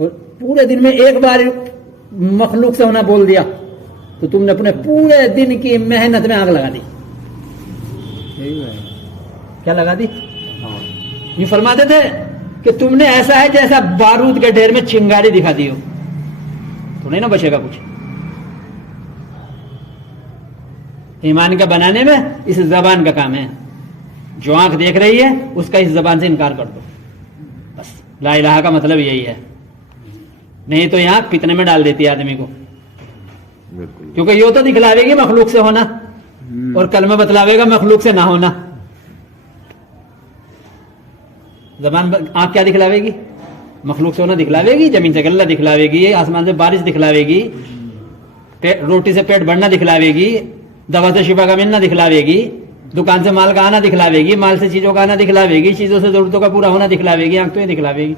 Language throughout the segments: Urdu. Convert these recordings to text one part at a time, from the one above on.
اور پورے دن میں ایک بار مخلوق سے ہونا بول دیا تو تم نے اپنے پورے دن کی محنت میں آگ لگا دی. کیا لگا دی؟ یہ فرماتے تھے کہ تم نے ایسا ہے جیسا بارود کے ڈھیر میں چنگاری دکھا دی ہو، تو نہیں نہ بچے گا کچھ. ایمان کا بنانے میں اس زبان کا کام ہے. جو آنکھ دیکھ رہی ہے اس کا اس زبان سے انکار کر دو، بس. لا الہ کا مطلب یہی ہے. نہیں تو یہاں فتنے میں ڈال دیتی ہے آدمی کو، کیونکہ یہ تو دکھلاوے گی مخلوق سے ہونا اور کلمہ بتلاوے گا مخلوق سے نہ ہونا. زبان آنکھ کیا دکھلاوے گی؟ مخلوق سے ہونا دکھلاوے گی، زمین سے غلہ دکھلاوے گی، آسمان سے بارش دکھلاوے گی، روٹی سے پیٹ بھرنا دکھلاوے گی، دوا سے شفا کا ملنا دکھلاوے گی، دکان سے مال کا آنا دکھلاوے گی، مال سے چیزوں کا آنا دکھلاوے گی، چیزوں سے ضرورتوں کا پورا ہونا دکھلاوے گی. آنکھ تو یہ دکھلاوے گی.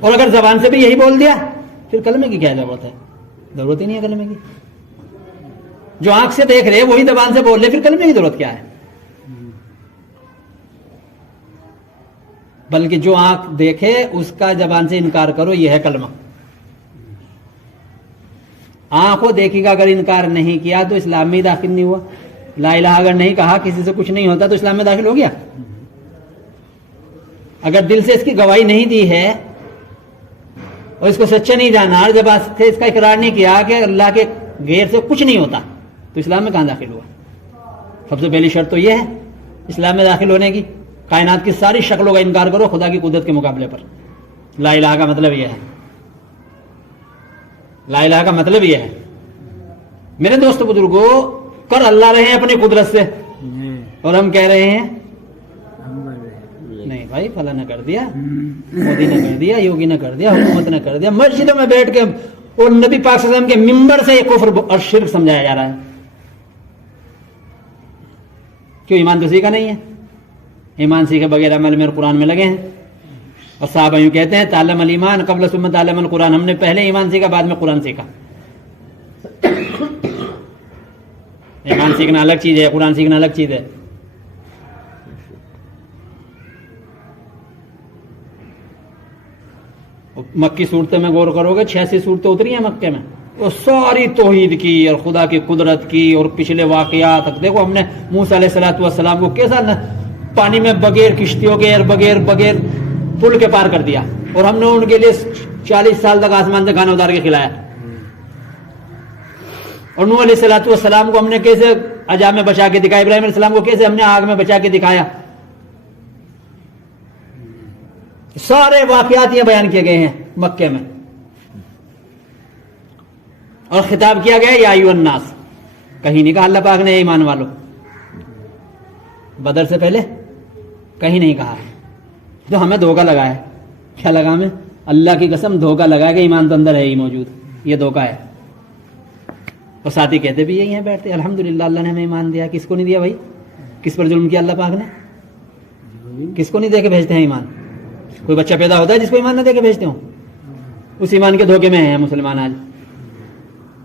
اور اگر زبان سے بھی یہی بول دیا پھر کلمے کی کیا ضرورت ہے؟ ضرورت ہی نہیں ہے کلمے کی. جو آنکھ سے دیکھ رہے وہی زبان سے بول رہے، پھر کلمے کی ضرورت کیا ہے؟ بلکہ جو آنکھ دیکھے اس کا زبان سے انکار کرو، یہ ہے کلمہ. آنکھوں دیکھی کا اگر انکار نہیں کیا تو اسلام میں داخل نہیں ہوا. لا الہ اگر نہیں کہا، کسی سے کچھ نہیں ہوتا، تو اسلام میں داخل ہو گیا. اگر دل سے اس کی گواہی نہیں دی ہے اور اس کو سچا نہیں جانا اور جب سے اس کا اقرار نہیں کیا کہ اللہ کے غیر سے کچھ نہیں ہوتا، تو اسلام میں کہاں داخل ہوا؟ سب سے پہلی شرط تو یہ ہے اسلام میں داخل ہونے کی، کائنات کی ساری شکلوں کا انکار کرو خدا کی قدرت کے مقابلے پر. لا الہ کا مطلب یہ ہے. لا الہ کا مطلب یہ ہے. میرے دوست بزرگوں، کر اللہ رہے ہیں اپنی قدرت سے، اور ہم کہہ رہے ہیں نہیں بھائی فلاں نے کر دیا، مودی نے کر دیا، یوگی نے کر دیا، حکومت نے کر دیا. مسجدوں میں بیٹھ کے اور نبی پاک صلی اللہ علیہ وسلم کے ممبر سے یہ کفر اور شرک سمجھایا جا رہا ہے. کیوں؟ ایمان تو سیکھا نہیں ہے. ایمان سیکھے بغیر عمل میں اور قرآن میں لگے ہیں. اور صحابہ یوں کہتے ہیں تعلم الایمان قبل ثم تعلم القرآن. ہم نے پہلے ایمان سیکھا، بعد میں قرآن سیکھا. ایمان سیکھنا الگ چیز ہے، قرآن سیکھنا الگ چیز ہے. مکی صورتیں میں غور کرو گے، 86 صورتیں اتری ہیں مکے میں، وہ ساری توحید کی اور خدا کی قدرت کی اور پچھلے واقعات. دیکھو ہم نے موسیٰ علیہ السلام کو کیسا پانی میں بغیر کشتیوں کے اور بغیر پل کے پار کر دیا، اور ہم نے ان کے لیے 40 سال تک آسمان سے کھانا اتار کے کھلایا. اور نوح علیہ السلام کو ہم نے کیسے عذاب میں بچا کے دکھایا، ابراہیم علیہ السلام کو کیسے ہم نے آگ میں بچا کے دکھایا. سارے واقعات یہ بیان کیے گئے ہیں مکے میں. اور خطاب کیا گیا یا ایھا الناس. کہیں نہیں کہا اللہ پاک نے ایمان والو. بدر سے پہلے کہیں نہیں کہا. تو ہمیں دھوکہ لگا ہے. کیا لگا ہمیں؟ اللہ کی قسم دھوکہ لگا کہ ایمان تو اندر ہے ہی موجود. یہ دھوکہ ہے. اور ساتھی کہتے بھی یہی ہیں بیٹھتے الحمدللہ اللہ نے ہمیں ایمان دیا. کس کو نہیں دیا بھائی؟ کس پر ظلم کیا اللہ پاک نے؟ کس کو نہیں دے کے بھیجتے ہیں ایمان؟ کوئی بچہ پیدا ہوتا ہے جس کو ایمان نہ دے کے بھیجتے ہوں؟ اس ایمان کے دھوکے میں ہیں مسلمان آج.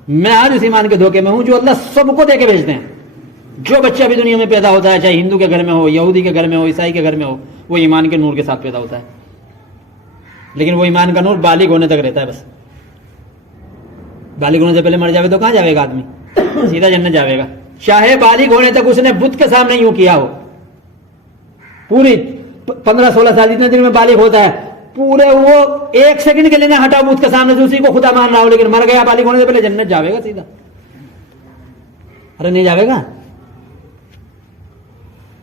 میں آج اس ایمان کے دھوکے میں ہوں جو اللہ سب کو دے کے بھیجتے ہیں. جو بچہ بھی دنیا میں پیدا ہوتا ہے، چاہے ہندو کے گھر میں ہو، یہودی کے گھر میں ہو، عیسائی کے گھر میں ہو، وہ ایمان کے نور کے ساتھ پیدا ہوتا ہے. لیکن وہ ایمان کا نور بالغ ہونے تک رہتا ہے. بس بالغ ہونے سے پہلے مر جاوے تو کہاں جاوے گا آدمی؟ سیدھا جنت جاوے گا. چاہے بالغ ہونے تک اس نے بت کے سامنے یوں کیا ہو. پوری 15-16 سال جتنے دن میں بالغ ہوتا ہے، پورے وہ 1 سیکنڈ کے لیے نہ ہٹا بت کے سامنے سے اسی کو خدا مان رہا ہو، لیکن مر گیا بالغ ہونے سے پہلے جنت جاوے گا سیدھا. ارے نہیں جاوے گا.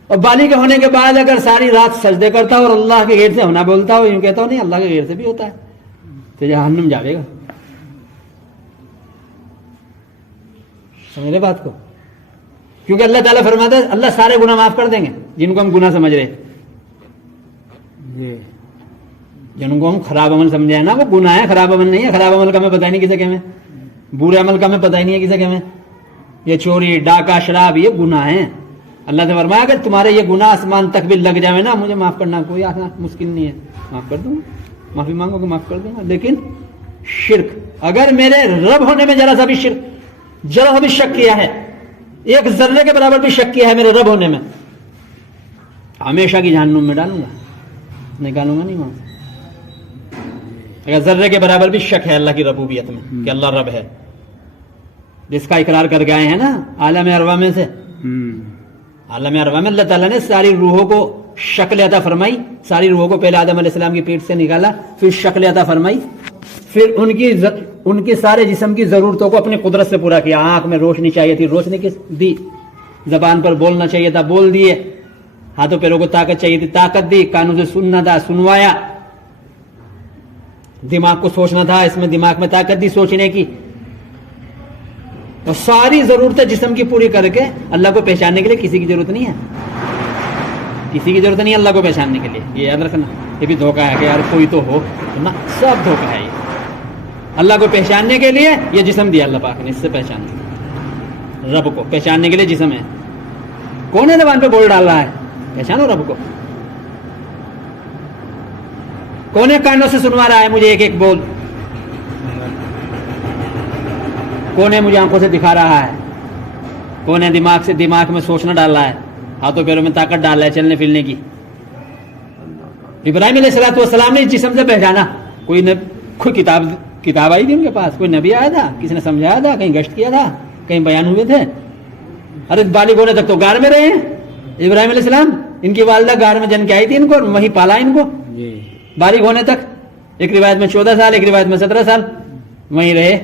اور بالغ ہونے کے بعد اگر ساری رات سجدے کرتا ہو اور اللہ کے غیر سے ہونا بولتا ہو، یوں کہتا ہو نہیں اللہ کے غیر سے بھی ہوتا ہے، تو جہنم جاوے گا. سمجھ رہے بات کو؟ کیونکہ اللہ تعالیٰ فرماتا ہے اللہ سارے گناہ معاف کر دیں گے جن کو ہم گناہ سمجھ رہے. جن کو ہم خراب عمل سمجھے ہیں نا وہ گناہ ہے، خراب عمل نہیں ہے. خراب عمل کا ہمیں پتہ ہی نہیں کسے کہے. برے عمل کا ہمیں پتہ ہی نہیں ہے کسے کہے. یہ چوری، ڈاکہ، شراب یہ گناہ ہیں. اللہ نے فرمایا اگر تمہارے یہ گناہ آسمان تک بھی لگ جائے نا، مجھے معاف کرنا کوئی آسان مشکل نہیں ہے، معاف کر دوں گا. معافی مانگو کہ معاف کر دوں گا. لیکن شرک، اگر میرے رب ہونے میں ذرا سا بھی شک کیا ہے، ایک ذرے کے برابر بھی شک کیا ہے میرے رب ہونے میں، ہمیشہ کی جہنم میں ڈالوں گا. نکالوں گا نہیں وہاں سے. اگر ذرے کے برابر بھی شک ہے اللہ کی ربوبیت میں کہ اللہ رب ہے، جس کا اقرار کر کے آئے ہیں نا عالم ارواح میں سے. عالم ارواح میں اللہ تعالیٰ نے ساری روحوں کو شکل عطا فرمائی، ساری روحوں کو پہلے آدم علیہ السلام کی پیٹ سے نکالا، پھر شکل عطا فرمائی، پھر ان کی سارے جسم کی ضرورتوں کو اپنی قدرت سے پورا کیا. آنکھ میں روشنی چاہیے تھی، روشنی دی، زبان پر بولنا چاہیے تھا، بول دیے، ہاتھوں پیروں کو طاقت چاہیے تھی، طاقت دی، کانوں سے سننا تھا، سنوایا، دماغ کو سوچنا تھا، اس میں دماغ میں طاقت دی سوچنے کی. تو ساری ضرورتیں جسم کی پوری کر کے اللہ کو پہچاننے کے لیے کسی کی ضرورت نہیں ہے، کسی کی ضرورت نہیں ہے اللہ کو پہچاننے کے لیے. یہ یاد رکھنا، یہ بھی دھوکہ ہے کہ یار کوئی تو ہو نا، سب دھوکہ ہے. یہ اللہ کو پہچاننے کے لیے یہ جسم دیا اللہ پاک نے، اس سے پہچاننا رب کو، پہچاننے کے لیے جسم ہے. کون ہے زبان پہ بول ڈال رہا ہے؟ پہچانو رب کو. کون ہے کانوں سے سنوا رہا ہے مجھے ایک ایک بول؟ کون ہے مجھے آنکھوں سے دکھا رہا ہے؟ کون ہے دماغ میں سوچنا ڈال رہا ہے، ہاتھوں پیروں میں طاقت ڈال رہا ہے چلنے پھرنے کی؟ ابراہیم علیہ السلام نے اس جسم سے پہچانا. کوئی کتاب آئی تھی ان کے پاس؟ کوئی نبی آیا تھا؟ کسی نے سمجھایا تھا؟ کہیں گشت کیا تھا؟ کہیں بیان ہوئے تھے؟ ارے بالغ ہونے تک تو غار میں رہے ہیں ابراہیم علیہ السلام. ان کی والدہ غار میں جن کے آئی تھی ان کو، وہیں پالا ان کو بالغ ہونے تک. ایک روایت میں 14 سال، ایک روایت میں 17 سال وہیں رہے،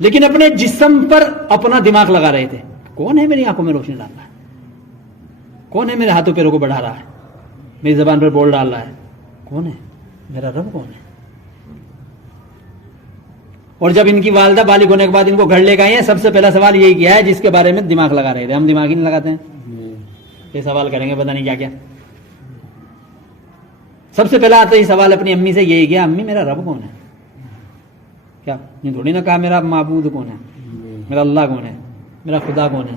لیکن اپنے جسم پر اپنا دماغ لگا رہے تھے. کون ہے میری آنکھوں میں روشنی ڈال رہا ہے؟ کون ہے میرے ہاتھوں پیروں کو بڑھا رہا ہے، میری زبان پر بول ڈال رہا ہے؟ کون ہے میرا رب؟ کون ہے؟ اور جب ان کی والدہ بالغ ہونے کے بعد ان کو گھر لے کے آئی ہیں، سب سے پہلا سوال یہی کیا ہے جس کے بارے میں دماغ لگا رہے تھے. ہم دماغ ہی نہیں لگاتے ہیں، یہ سوال کریں گے پتہ نہیں کیا کیا. سب سے پہلا آتا ہی سوال اپنی امی سے یہی کیا، امی میرا رب کون ہے؟ کیا یہ تھوڑی نہ کہا میرا معبود کون ہے، میرا اللہ کون ہے، میرا خدا کون ہے.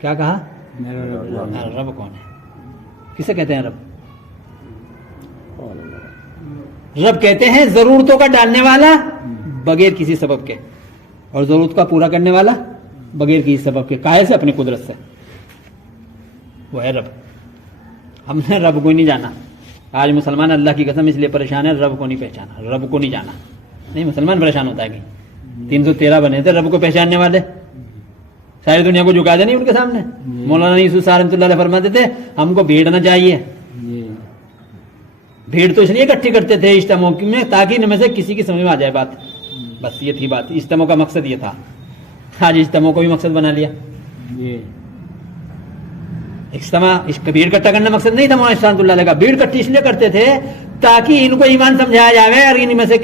کیا کہا؟ میرا رب کون ہے. کسے کہتے ہیں رب؟ رب کہتے ہیں ضرورتوں کا ڈالنے والا بغیر کسی سبب کے، اور ضرورت کا پورا کرنے والا بغیر کسی سبب کے. کائے سے؟ اپنی قدرت سے. وہ ہے رب. ہم نے رب کو نہیں جانا. آج مسلمان اللہ کی قسم اس لیے پریشان ہے، رب کو نہیں پہچانا، رب کو نہیں جانا. نہیں، مسلمان پریشان ہوتا ہے کہ 313 بنے تھے رب کو پہچاننے والے، ساری دنیا کو جھکا دے نہیں ان کے سامنے. مولانا یوسف رحمۃ اللہ علیہ فرماتے تھے ہم کو بھیڑ نہ چاہیے. بھیڑ تو اس لیے اکٹھی کرتے تھے اجتماع میں تاکہ ان میں سے کسی کی سمجھ میں آ جائے بات. بس یہ تھی بات، اجتماع کا مقصد یہ تھا. آج اجتماع کو بھی مقصد بنا لیا. اجتماع بھیڑ اکٹھا کرنا مقصد نہیں تھا مولانا رحمۃ اللہ علیہ کا. بھیڑ اکٹھی اس لیے کرتے تھے تاکہ ان کو ایمان سمجھایا جائے، اور ان میں سے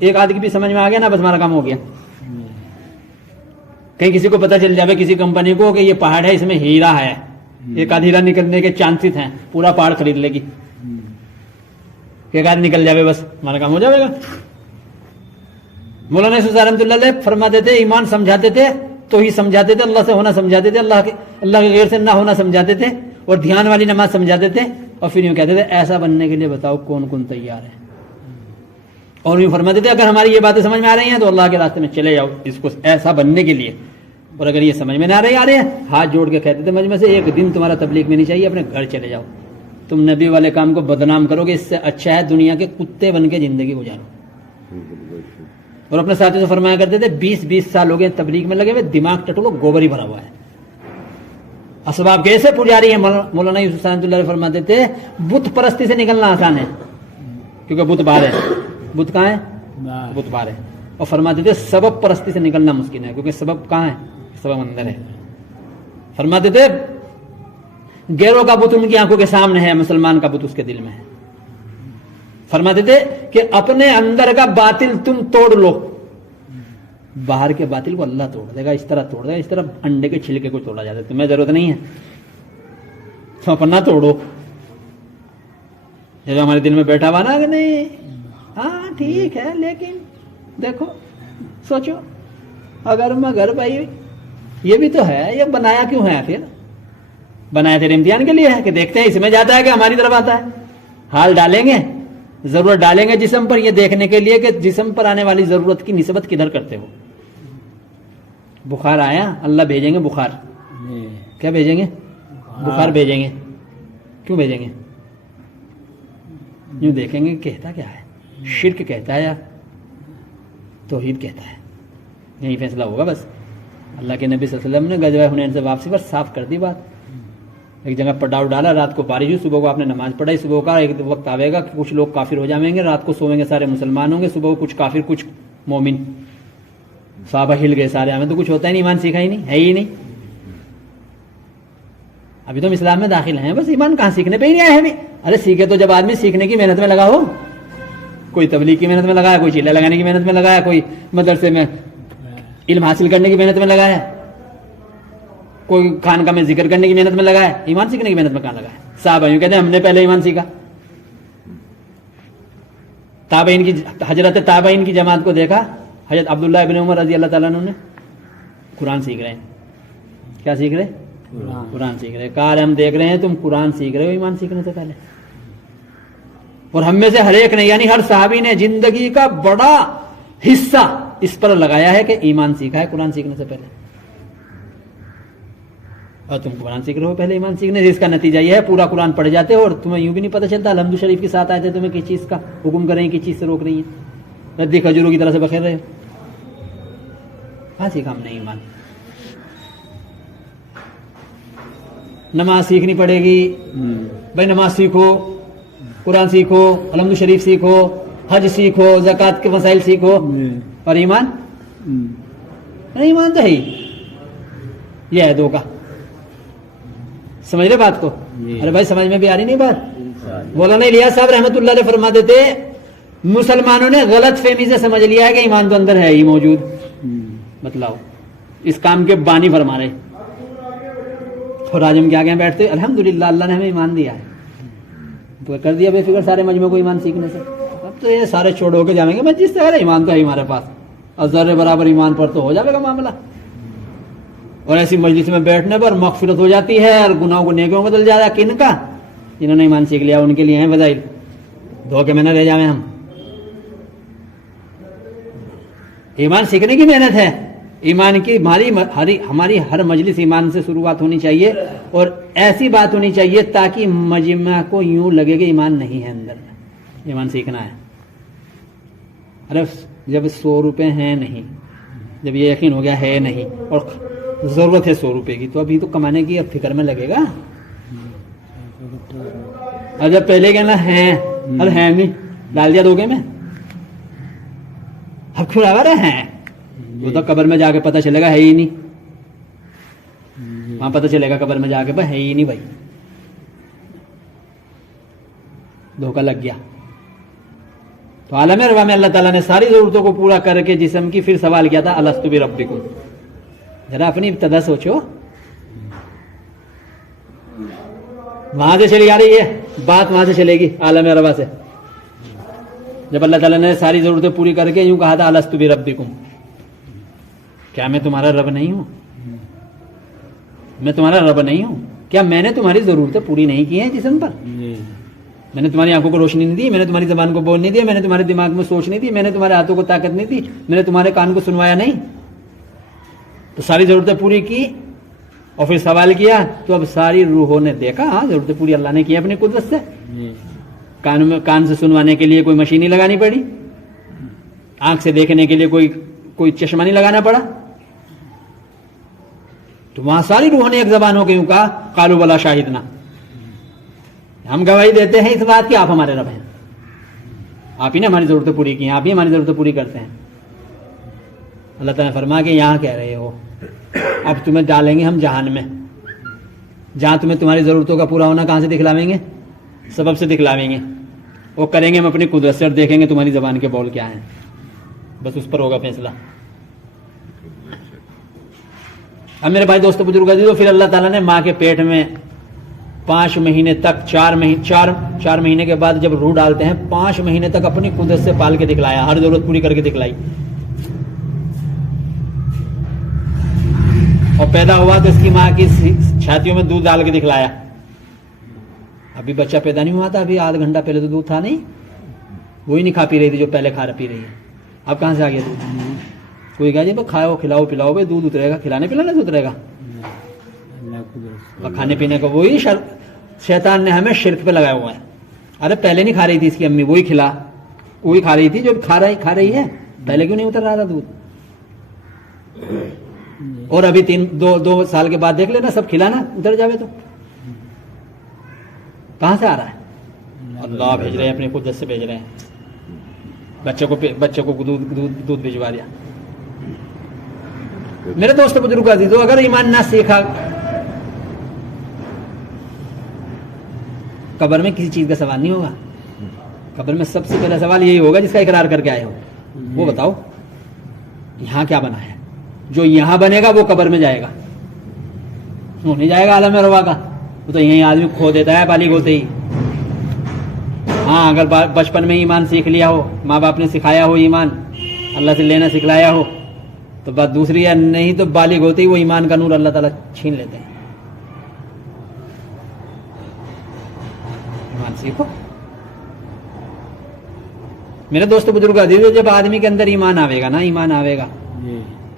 ایک آدمی بھی سمجھ میں آ گیا نا، بس ہمارا کام ہو گیا. کہیں کسی کو پتہ چل جائے کسی کمپنی کو کہ یہ پہاڑ ہے اس میں ہیرا ہے، ایک آدھ ہیرا نکلنے کے چانسز ہیں، پورا پہاڑ خرید لے گی. ایک آدھ نکل جائے بس ہمارا کام ہو جائے گا. مولانا یوسف رحمۃ اللہ علیہ فرماتے تھے ایمان سمجھاتے تھے تو ہی سمجھاتے تھے، اللہ سے ہونا سمجھاتے تھے، اللہ کے غیر سے نہ ہونا سمجھاتے تھے، اور دھیان والی نماز سمجھاتے تھے. اور پھر یوں کہتے تھے ایسا بننے کے لیے بتاؤ کون کون تیار ہے. اور یوں فرماتے تھے اگر ہماری یہ باتیں سمجھ میں آ رہی ہیں تو اللہ کے راستے میں چلے جاؤ اس کو ایسا بننے کے لیے. اور اگر یہ سمجھ میں نہ آ رہے ہیں ہاتھ جوڑ کے کہتے تھے مجھ میں سے ایک دن تمہارا تبلیغ میں نہیں چاہیے، اپنے گھر چلے جاؤ. تم نبی والے کام کو بدنام کرو گے، اس سے اچھا ہے دنیا کے کتے بن کے زندگی گزارو. اور اپنے ساتھیوں سے فرمایا کرتے تھے 20 سال ہو گئے تبلیغ میں لگے ہوئے، دماغ ٹٹولو گوبر ہی بھرا ہوا ہے. اسباب کیسے پجاری ہیں؟ مولانا یوسف رحمۃ اللہ علیہ فرماتے تھے بت پرستی سے نکلنا آسان ہے کیونکہ بت باہر ہے. بت کہاں ہے؟ بت باہر ہے. اور فرماتے تھے سبب پرستی سے نکلنا مشکل ہے کیونکہ سبب کہاں ہے؟ سبب اندر ہے. فرماتے تھے غیروں کا بت ان کی آنکھوں کے سامنے ہے، مسلمان کا بت اس کے دل میں ہے. فرماتے تھے کہ اپنے اندر کا باطل تم توڑ لو، باہر کے باطل کو اللہ توڑ دے گا. اس طرح توڑ دے گا اس طرح انڈے کے چھلکے کو توڑا جاتا ہے. تمہیں ضرورت نہیں ہے تو اپنا توڑو. یہ جو ہمارے دل میں بیٹھا ہوا نا کہ نہیں ہاں ٹھیک ہے لیکن دیکھو سوچو اگر مگر بھائی یہ بھی تو ہے، یہ بنایا کیوں ہے؟ پھر بنایا تیرے امتحان کے لیے ہے کہ دیکھتے ہیں اس میں جاتا ہے کہ ہماری طرف آتا ہے. حال ڈالیں گے، ضرورت ڈالیں گے جسم پر یہ دیکھنے کے لیے کہ جسم پر آنے والی ضرورت کی نسبت کدھر کرتے ہو. بخار آیا اللہ بھیجیں گے بخار. کیا بھیجیں گے؟ بخار بھیجیں گے. کیوں بھیجیں گے؟ یوں دیکھیں گے کہتا کیا ہے، شرک کہتا ہے یا توحید کہتا ہے. یہی فیصلہ ہوگا بس. اللہ کے نبی صلی اللہ علیہ وسلم نے غزوہ حنین سے واپسی پر صاف کر دی بات. ایک جگہ پر ڈاؤ ڈالا، رات کو بارش ہوئی، صبح کو آپ نے نماز پڑھائی. صبح کا ایک وقت آئے گا کہ کچھ لوگ کافر ہو جائیں گے، رات کو سوئیں گے سارے مسلمان ہوں گے، صبح کو کچھ کافر کچھ مومن. صحابہ ہل گئے سارے، ہمیں تو کچھ ہوتا ہی نہیں، ایمان سیکھا ہی نہیں، ہے ہی نہیں. ابھی تو ہم اسلام میں داخل ہیں، بس ایمان کہاں سیکھنے پہ ہی نہیں آئے ہیں. ارے سیکھے تو جب آدمی سیکھنے کی محنت میں لگا ہو. کوئی تبلیغ کی محنت میں لگا ہے، کوئی چیلے لگانے کی محنت میں لگا ہے، کوئی مدرسے میں علم حاصل کرنے کی محنت میں لگا ہے، کوئی خانقاہ میں ذکر کرنے کی محنت میں لگا ہے. ایمان سیکھنے کی محنت میں کہاں لگا ہے؟ صاحب یوں کہتے ہیں ہم نے پہلے ایمان سیکھا. تابعین کی، حضرت تابعین کی جماعت کو دیکھا، حضرت عبداللہ ابن عمر رضی اللہ تعالیٰ عنہ نے قرآن سیکھ رہے ہیں. کیا سیکھ رہے؟ قرآن سیکھ رہے. کہا ہم دیکھ رہے ہیں تم قرآن سیکھ رہے ہو ایمان سیکھنے سے پہلے. اور ہم میں سے ہر ایک نے، یعنی ہر صحابی نے زندگی کا بڑا حصہ اس پر لگایا ہے کہ ایمان سیکھا ہے قرآن سیکھنے سے پہلے. اور تم قرآن سیکھ رہے ہو پہلے ایمان سیکھنے سے. اس کا نتیجہ یہ ہے پورا قرآن پڑھ جاتے ہو اور تمہیں یوں بھی نہیں پتہ چلتا الحمد شریف کے ساتھ آئے تھے تمہیں کس چیز کا حکم کر رہی ہیں، کس چیز سے روک رہی ہیں. ردی کھجوروں کی طرح سے بخیر رہے ہو. کہاں سیکھا ہم نے ایمان؟ نماز سیکھنی پڑے گی بھائی، نماز سیکھو، قرآن سیکھو، الحمد شریف سیکھو، حج سیکھو، زکوٰۃ کے مسائل سیکھو. اور ایمان؟ ایمان تو ہے ہی یہ ہے دھوکا. سمجھ رہے بات کو؟ ارے بھائی سمجھ میں بھی آ رہی نہیں بات؟ مولانا الیاس صاحب رحمۃ اللہ علیہ فرما دیتے مسلمانوں نے غلط فہمی سے سمجھ لیا ہے کہ ایمان تو اندر ہے ہی موجود. بتلاؤ. اس کام کے بانی فرما رہے. اور آج ہم کیا کہیں بیٹھتے الحمدللہ اللہ نے ہمیں ایمان دیا ہے، تو کر دیا بے فکر سارے مجمع کو ایمان سیکھنے سے. اب تو یہ سارے چھوڑ ہو کے جائیں گے. میں جس طرح ایمان تو ہے ہمارے پاس، اور ذرے برابر ایمان پر تو ہو جائے گا معاملہ. اور ایسی مجلس میں بیٹھنے پر مغفرت ہو جاتی ہے اور گناہوں کو نیکیوں میں بدل جاتا ہے. کن کا؟ جنہوں نے ایمان سیکھ لیا ان کے لیے ہیں فضائل. دھوکے میں نہ رہ جائیں ہم. ایمان سیکھنے کی محنت ہے. ایمان کی ہماری ہر مجلس ایمان سے شروعات ہونی چاہیے، اور ایسی بات ہونی چاہیے تاکہ مجمع کو یوں لگے کہ ایمان نہیں ہے اندر. ایمان سیکھنا ہے. ارے جب 100 روپے ہیں نہیں، جب یہ یقین ہو گیا ہے نہیں اور ضرورت ہے 100 روپے کی، تو ابھی تو کمانے کی اب فکر میں لگے گا. اور جب پہلے کہنا ہے ارے ہیں نہیں ڈال دیا دھوکے میں، اب کیوں آ رہے ہیں؟ وہ تو قبر میں جا کے پتہ چلے گا ہے ہی نہیں. وہاں پتہ چلے گا قبر میں جا کے بھائی ہے ہی نہیں. بھائی دھوکہ لگ گیا. تو عالم ارواح میں اللہ تعالیٰ نے ساری ضرورتوں کو پورا کر کے جسم کی پھر سوال کیا تھا الستو بربکم. ذرا اپنی ابتدا سوچو. وہاں سے چلی آ رہی ہے بات، وہاں سے چلے گی عالم ارواح سے. جب اللہ تعالیٰ نے ساری ضرورتیں پوری کر کے یوں کہا تھا الستو بربکم، کیا میں تمہارا رب نہیں ہوں؟ میں تمہارا رب نہیں ہوں؟ کیا میں نے تمہاری ضرورتیں پوری نہیں کی ہیں جسم پر؟ میں نے تمہاری آنکھوں کو روشنی نہیں دی، میں نے تمہاری زبان کو بول نہیں دیا، میں نے تمہارے دماغ میں سوچ نہیں دی، میں نے تمہارے ہاتھوں کو طاقت نہیں دی، میں نے تمہارے کان کو سنوایا نہیں؟ تو ساری ضرورتیں پوری کی اور پھر سوال کیا. تو اب ساری روحوں نے دیکھا ہاں ضرورتیں پوری اللہ نے کی اپنی قدرت سے. کان سے سنوانے کے لیے کوئی مشین نہیں لگانی پڑی، آنکھ سے دیکھنے کے لیے کوئی چشمہ نہیں لگانا پڑا. تو وہاں ساری روحوں نے ایک زبان ہو کے یوں کہا قالوا بلا شاہدنا، ہم گواہی دیتے ہیں اس بات کی آپ ہمارے رب ہیں، آپ ہی نے ہماری ضرورتیں پوری کی ہیں، آپ ہی ہماری ضرورتیں پوری کرتے ہیں. اللہ تعالیٰ نے فرمایا کہ یہاں کہہ رہے ہو، اب تمہیں ڈالیں گے ہم جہان میں، جہاں تمہیں تمہاری ضرورتوں کا پورا ہونا کہاں سے دکھلاویں گے؟ سبب سے دکھلاویں گے. وہ کریں گے ہم اپنی قدرت سے اور دیکھیں گے تمہاری زبان کے بول کیا ہیں. بس اس پر ہوگا فیصلہ. اب میرے بھائی دوستو بزرگ عزیزو، پھر اللہ تعالیٰ نے ماں کے پیٹ میں 5 مہینے تک، 4 مہینے کے بعد جب روح ڈالتے ہیں 5 مہینے تک اپنی قدرت سے پال کے دکھلایا، ہر ضرورت پوری کر کے دکھلائی. اور پیدا ہوا تو اس کی ماں کی چھاتیوں میں دودھ ڈال کے دکھلایا. ابھی بچہ پیدا نہیں ہوا تھا، ابھی آدھ گھنٹہ پہلے تو دودھ تھا نہیں، وہی نہیں کھا پی رہی تھی جو پہلے کھا پی رہی ہے. اب کہاں سے آ گیا دودھ؟ کوئی کہا جی کھاؤ کھلاؤ پلاؤ بھائی دودھ اترے گا، کھلانے پلانے سے اترے گا. اور کھانے پینے کا وہی شیطان نے ہمیں شرک پہ لگایا ہوا ہے. ارے پہلے نہیں کھا رہی تھی اس کی امی, وہی کھا رہی تھی جو کھا رہی ہے, پہلے کیوں نہیں اتر رہا تھا دودھ؟ اور ابھی 2 سال کے بعد دیکھ لینا, سب کھلانا اتر جاوے تو کہاں سے آ رہا ہے؟ اللہ بھیج رہے ہیں, اپنی قدرت سے بھیج رہے ہیں. بچوں کو دودھ بھجوا دیا. میرے دوست بزرگ عزیزو, اگر ایمان نہ سیکھا, قبر میں کسی چیز کا سوال نہیں ہوگا. قبر میں سب سے پہلا سوال یہی ہوگا جس کا اقرار کر کے آئے ہو, وہ بتاؤ یہاں کیا بنا ہے. جو یہاں بنے گا وہ قبر میں جائے گا, وہ نہیں جائے گا عالم ارواح کا. وہ تو یہیں آدمی کھو دیتا ہے بالغ ہوتے ہی. ہاں اگر بچپن میں ایمان سیکھ لیا ہو, ماں باپ نے سکھایا ہو ایمان, اللہ سے لینا سکھلایا ہو, تو بات دوسری ہے. نہیں تو بالغ ہوتے ہی وہ ایمان کا نور اللہ تعالیٰ چھین لیتے ہیں. ایمان سیکھو میرے دوست بزرگ عزیزو. جب آدمی کے اندر ایمان آئے گا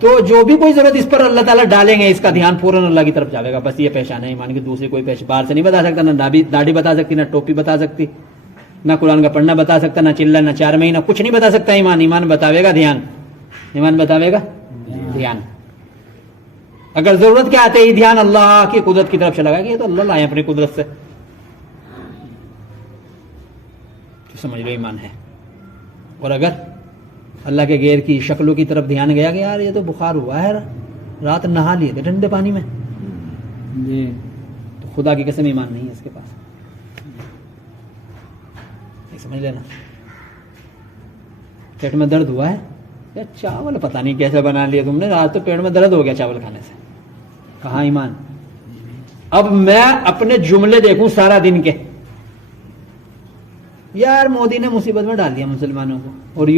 تو جو بھی کوئی ضرورت اس پر اللہ تعالیٰ ڈالیں گے, اس کا دھیان فوراً اللہ کی طرف جائے گا. بس یہ پہچان ہے ایمان کی, دوسری کوئی پہچان باہر سے نہیں بتا سکتا. نہ داڑھی بتا سکتی, نہ ٹوپی بتا سکتی, نہ قرآن کا پڑھنا بتا سکتا, نہ چلنا, نہ 4 مہینہ, کچھ نہیں بتا سکتا. ایمان بتاوے گا دھیان, ایمان بتاوے گا دھیان. اگر ضرورت کے آتے ہی دھیان اللہ کی قدرت کی طرف چلا گیا کہ یہ تو اللہ لائے اپنی قدرت سے, تو سمجھ لو ایمان ہے. اور اگر اللہ کے غیر کی شکلوں کی طرف دھیان گیا کہ یار یہ تو بخار ہوا ہے, رات نہا لیے تھے ٹھنڈے پانی میں, تو خدا کی قسم ایمان نہیں ہے اس کے پاس. سمجھ لینا. پیٹ میں درد ہوا ہے, یا چاول پتہ نہیں کیسے بنا لیا تم نے, رات تو پیٹ میں درد ہو گیا چاول کھانے سے. کہاں ایمان؟ اب میں اپنے جملے دیکھوں سارا دن کے, یار مودی نے مصیبت میں ڈال دیا مسلمانوں کو, اور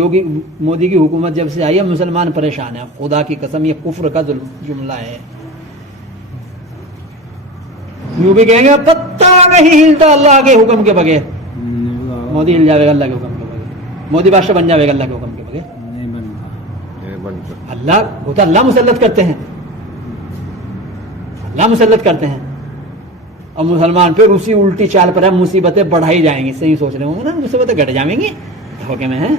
مودی کی حکومت جب سے آئی ہے مسلمان پریشان ہے. خدا کی قسم یہ کفر کا جملہ ہے. یوں بھی کہیں گے پتہ نہیں ہلتا اللہ کے حکم کے بغیر. مودی ہل جاوے گا اللہ کے حکم کے بغیر, مودی بادشاہ بن جاوے گا اللہ کے حکم کے بغیر. اللہ مسلط کرتے ہیں, اللہ مسلط کرتے ہیں. اور مسلمان پھر اسی الٹی چال پر ہے, مصیبتیں بڑھائی جائیں گی. صحیح سوچ رہے ہوں گے نا, مصیبتیں گھٹ جائیں گی دھوکے میں ہیں.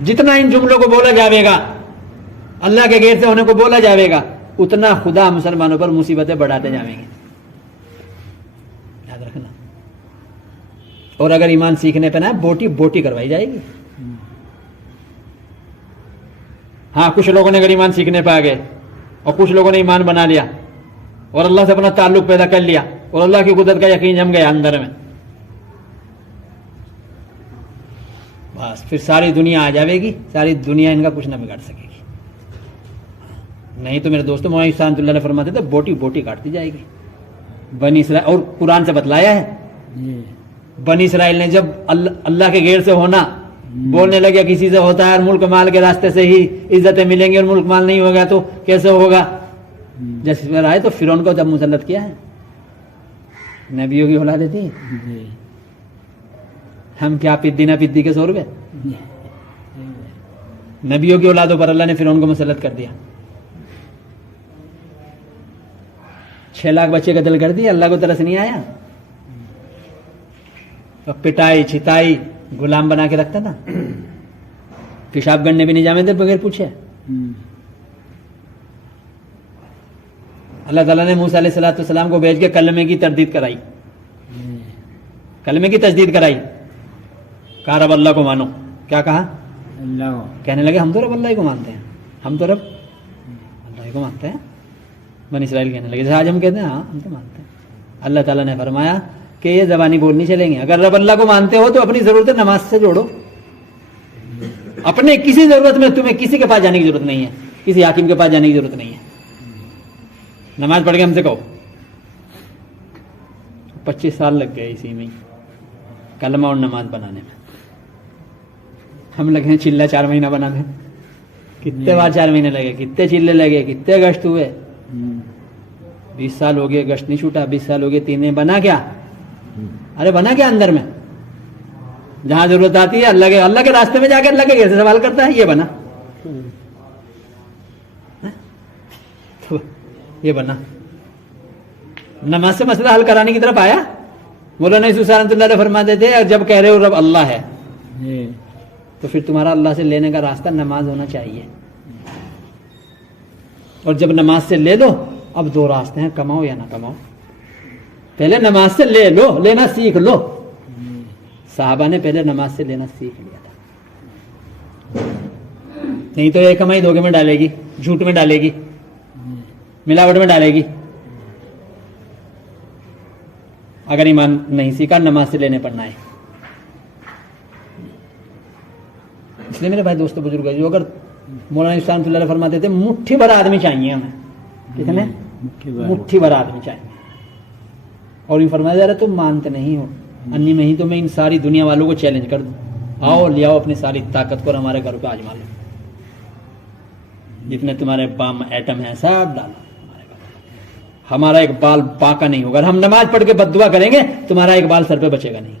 جتنا ان جملوں کو بولا جاوے گا, اللہ کے غیر سے ہونے کو بولا جاوے گا, اتنا خدا مسلمانوں پر مصیبتیں بڑھاتے جائیں گے. یاد رکھنا. اور اگر ایمان سیکھنے پہ نا بوٹی کروائی جائے گی. ہاں کچھ لوگوں نے اگر ایمان سیکھنے پہ آ گئے, اور کچھ لوگوں نے ایمان بنا لیا, اور اللہ سے اپنا تعلق پیدا کر لیا, اور اللہ کی قدرت کا یقین جم گیا اندر میں, بس پھر ساری دنیا آ جاوے گی, ساری دنیا ان کا کچھ نہ بگاڑ سکے گی. نہیں تو میرے دوستوں مولانا شاہد اللہ نے فرماتے تھے بوٹی کاٹتی جائے گی. بنی اسرائیل, اور قرآن سے بتلایا ہے, بنی اسرائیل نے جب اللہ کے غیر سے ہونا بولنے لگے, کسی سے ہوتا ہے اور ملک مال کے راستے سے ہی عزتیں ملیں گی, اور ملک مال نہیں ہوگا تو کیسے ہوگا, جیسے پر آئے تو فرعون کو جب مسلط کیا ہے, نبیوں کی اولاد تھی, ہم کیا پدی نہ پدی کے 100 روپے. نبیوں کی اولادوں پر اللہ نے فرعون کو مسلط کر دیا. 6 لاکھ بچے قتل کر دیے, اللہ کو ترس نہیں آیا. پٹائی چھتائی, غلام بنا کے رکھتا تھا, پیشاب کرنے بھی نہیں جانے تھے بغیر پوچھے. اللہ تعالیٰ نے موسیٰ علیہ السلام کو بھیج کے کلمے کی تردید کرائی, کلمے کی تجدید کرائی. کہا رب اللہ کو مانو. کیا کہا؟ اللہ. کہنے لگے ہم تو رب اللہ کو مانتے ہیں, ہم تو رب اللہ کو مانتے ہیں. بنی اسرائیل کہنے لگے جیسے آج ہم کہتے ہیں ہاں ہم تو مانتے ہیں. اللہ تعالیٰ نے فرمایا کہ یہ زبانی بولنی چلیں گے. اگر رب اللہ کو مانتے ہو تو اپنی ضرورت نماز سے جوڑو. اپنے کسی ضرورت میں تمہیں کسی کے پاس جانے کی ضرورت نہیں ہے, کسی حاکم کے پاس جانے کی ضرورت نہیں ہے. نماز پڑھ کے ہم سے کہو. 25 سال لگ گئے اسی میں کلمہ اور نماز بنانے میں. ہم لگے ہیں چلہ 4 مہینہ بنانے. کتنے بار 4 مہینے لگے, کتنے چلے لگے, کتنے گشت ہوئے. 20 سال ہو گئے گشت نہیں چھوٹا. 20 سال ہو گئے تینے. بنا کیا؟ ارے بنا کیا اندر میں؟ جہاں ضرورت آتی ہے اللہ کے راستے میں جا کے اللہ کے کیسے سوال کرتا ہے, یہ بنا, یہ بنا. نماز سے مسئلہ حل کرانے کی طرف آیا, مولانا یوسف رحمۃ اللہ علیہ فرماتے تھے جب کہہ رہے ہو رب اللہ ہے جی تو پھر تمہارا اللہ سے لینے کا راستہ نماز ہونا چاہیے. اور جب نماز سے لے لو اب دو راستے ہیں, کماؤ یا نہ کماؤ. پہلے نماز سے لے لو, لینا سیکھ لو. صحابہ نے پہلے نماز سے لینا سیکھ لیا تھا, نہیں تو یہ کمائی دھوکے میں ڈالے گی, جھوٹ میں ڈالے گی, ملاوٹ میں ڈالے گی. اگر ایمان نہیں سیکھا نماز سے لینے پڑنا ہے. اس لیے میرے بھائی دوستوں بزرگ جو اگر مولانا اسلام صلی اللہ علیہ فرماتے تھے مٹھی بھر آدمی چاہیے ہمیں, کتنے مٹھی بھر آدمی چاہیے. اور یہ فرمایا جا رہا تم مانتے نہیں ہو, انی میں ہی تو میں ان ساری دنیا والوں کو چیلنج کر دوں, آؤ لے آؤ اپنی ساری طاقت کو ہمارے گھر پہ آجما لو, جتنے تمہارے بام ایٹم ہیں سب ڈالو ہمارے گھر. ہمارا ایک بال باقا نہیں ہوگا. ہم نماز پڑھ کے بد دعا کریں گے تمہارا ایک بال سر پہ بچے گا نہیں.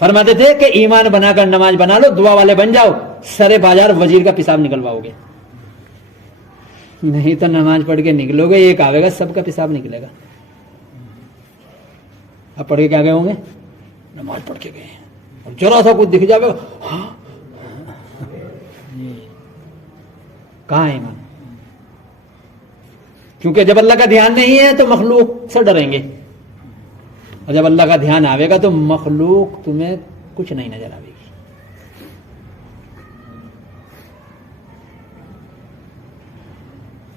فرماتے تھے کہ ایمان بنا کر نماز بنا لو, دعا والے بن جاؤ, سرے بازار وزیر کا پیشاب نکلواؤ گے. نہیں تو نماز پڑھ کے نکلو گے ایک آئے گا سب کا پیشاب نکلے گا. اب پڑھ کے کیا گئے ہوں گے, نماز پڑھ کے گئے ہیں, اور ذرا سا کچھ دکھ جائے گا ہاں کہاں ہے ایمان. کیونکہ جب اللہ کا دھیان نہیں ہے تو مخلوق سے ڈریں گے, اور جب اللہ کا دھیان آئے گا تو مخلوق تمہیں کچھ نہیں نظر آئے گی.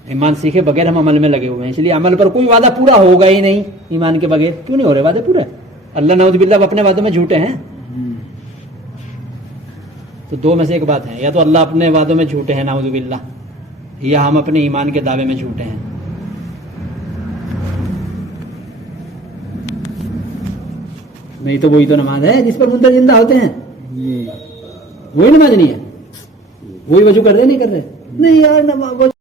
ایمان سیکھے بغیر ہم عمل میں لگے ہوئے ہیں, اس لیے عمل پر کوئی وعدہ پورا ہوگا ہی نہیں. ایمان کے بغیر کیوں نہیں ہو رہے وعدے پورے؟ اللہ نعوذ باللہ اپنے وعدوں میں جھوٹے ہیں. تو دو میں سے ایک بات ہے, یا تو اللہ اپنے وعدوں میں جھوٹے ہیں نعوذ باللہ, یا ہم اپنے ایمان کے دعوے میں جھوٹے ہیں. نہیں تو وہی تو نماز ہے جس پر منتر زندہ ہوتے ہیں, وہی نماز نہیں ہے. وہی وضو کر رہے نہیں کر رہے, نہیں یار نماز